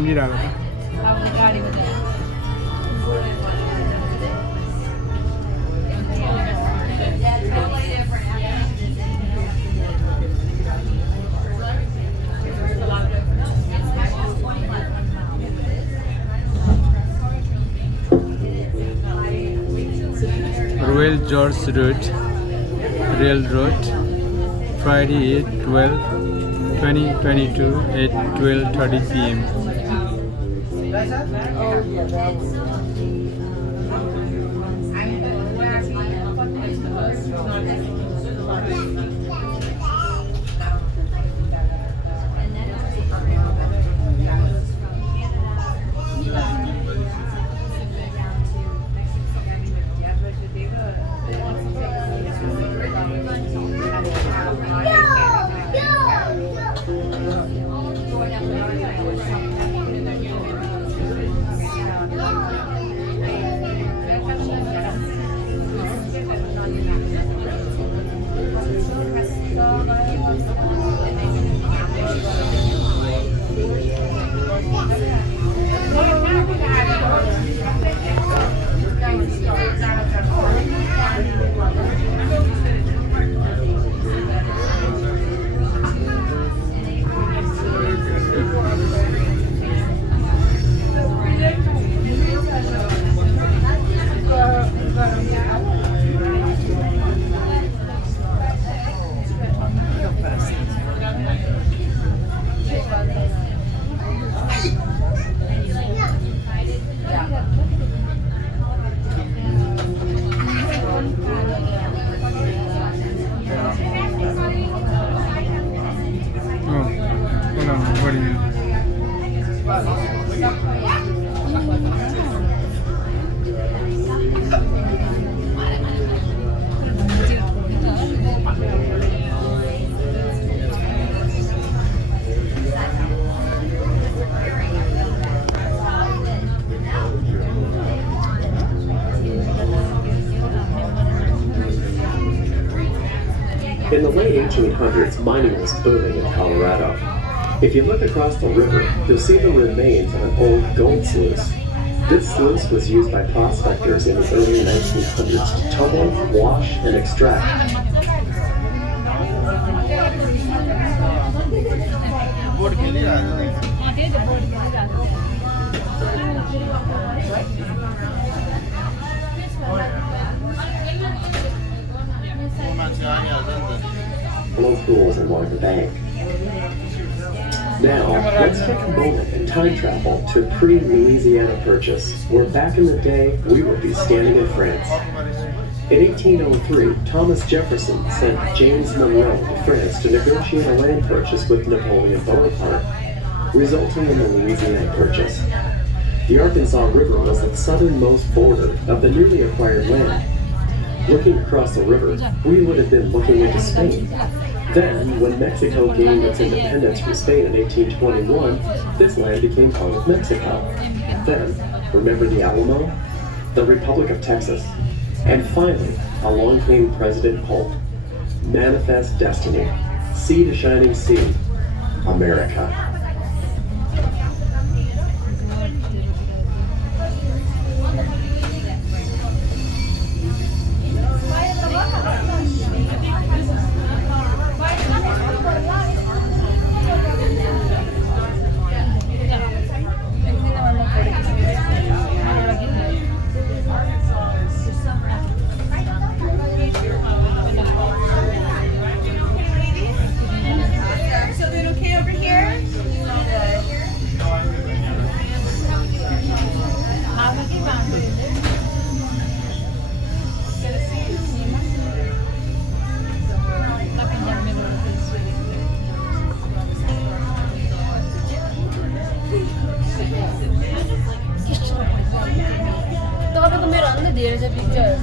सम्झिरहेको छ Royal George Road, Railroad, Friday 8/12/2022 at 12:30 p.m. In the late 1800s, mining was booming in Colorado. If you look across the river, you'll see the remains of an old gold sluice. This sluice was used by prospectors in the early 1900s to tumble, wash, and extract. Blow pools along the bank. Now, let's take a moment and time travel to pre-Louisiana Purchase, where back in the day, we would be standing in France. In 1803, Thomas Jefferson sent James Monroe to France to negotiate a land purchase with Napoleon Bonaparte, resulting in the Louisiana Purchase. The Arkansas River was the southernmost border of the newly acquired land. Looking across the river, we would have been looking into Spain. Then, when Mexico gained its independence from Spain in 1821, this land became part of Mexico. Then, remember the Alamo? The Republic of Texas. And finally, along came President Polk. Manifest destiny. Sea to shining sea. America. There's a picture.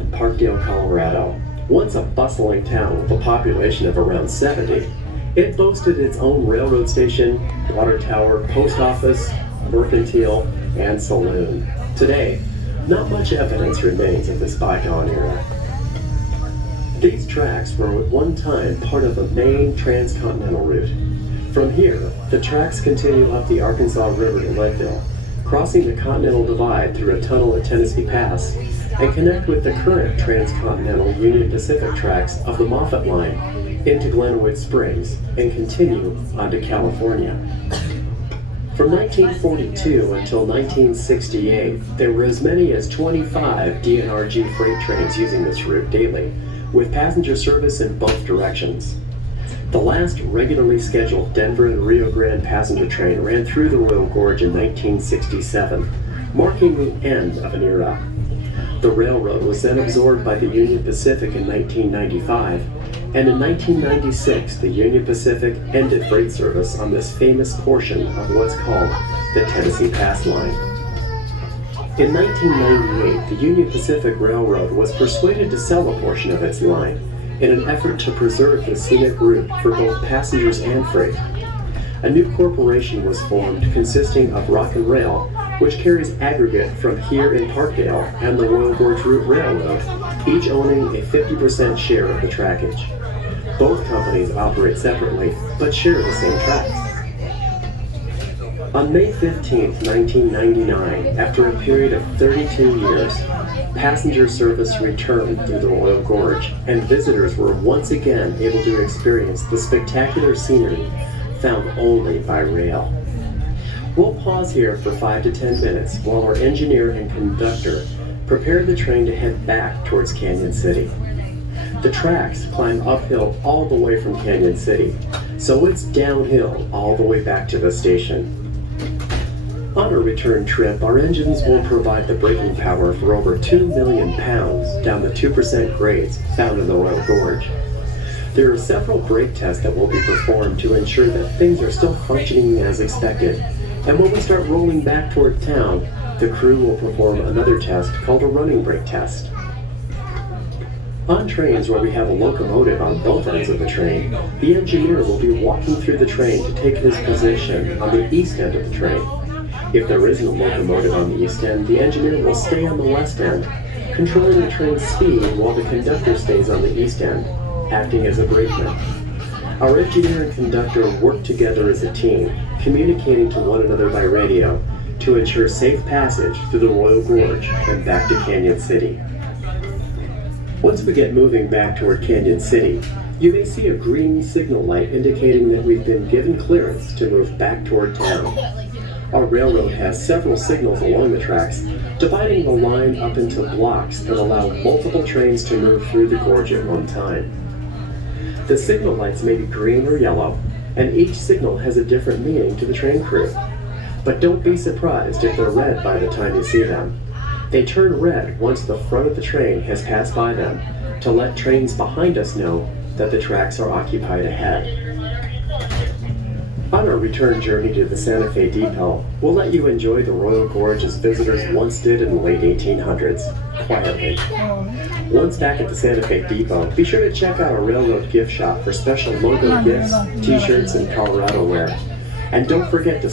in Parkdale, Colorado. Once a bustling town with a population of around 70, it boasted its own railroad station, water tower, post office, mercantile, and saloon. Today, not much evidence remains of this bygone era. These tracks were at one time part of the main transcontinental route. From here, the tracks continue up the Arkansas River to Leadville, crossing the Continental Divide through a tunnel at Tennessee Pass, and connect with the current transcontinental Union Pacific tracks of the Moffett Line into Glenwood Springs and continue onto California. From 1942 until 1968, there were as many as 25 DNRG freight trains using this route daily, with passenger service in both directions. The last regularly scheduled Denver and Rio Grande passenger train ran through the Royal Gorge in 1967, marking the end of an era. The railroad was then absorbed by the Union Pacific in 1995, and in 1996 the Union Pacific ended freight service on this famous portion of what's called the Tennessee Pass Line. In 1998, the Union Pacific Railroad was persuaded to sell a portion of its line in an effort to preserve the scenic route for both passengers and freight. A new corporation was formed consisting of Rock and Rail, which carries aggregate from here in Parkdale and the Royal Gorge Route Railroad, each owning a 50% share of the trackage. Both companies operate separately, but share the same tracks. On May 15, 1999, after a period of 32 years, passenger service returned through the Royal Gorge, and visitors were once again able to experience the spectacular scenery found only by rail. We'll pause here for 5 to 10 minutes while our engineer and conductor prepare the train to head back towards Canyon City. The tracks climb uphill all the way from Canyon City, so it's downhill all the way back to the station. On our return trip, our engines will provide the braking power for over 2 million pounds down the 2% grades found in the Royal Gorge. There are several brake tests that will be performed to ensure that things are still functioning as expected, and when we start rolling back toward town, the crew will perform another test called a running brake test. On trains where we have a locomotive on both ends of the train, the engineer will be walking through the train to take his position on the east end of the train. If there isn't a locomotive on the east end, the engineer will stay on the west end, controlling the train's speed while the conductor stays on the east end, acting as a brakeman. Our engineer and conductor work together as a team, communicating to one another by radio to ensure safe passage through the Royal Gorge and back to Canyon City. Once we get moving back toward Canyon City, you may see a green signal light indicating that we've been given clearance to move back toward town. Our railroad has several signals along the tracks, dividing the line up into blocks that allow multiple trains to move through the gorge at one time. The signal lights may be green or yellow, and each signal has a different meaning to the train crew. But don't be surprised if they're red by the time you see them. They turn red once the front of the train has passed by them, to let trains behind us know that the tracks are occupied ahead. On our return journey to the Santa Fe Depot, we'll let you enjoy the Royal Gorge as visitors once did in the late 1800s, quietly. Once back at the Santa Fe Depot, be sure to check out our railroad gift shop for special logo gifts, t-shirts, and Colorado wear. And don't forget to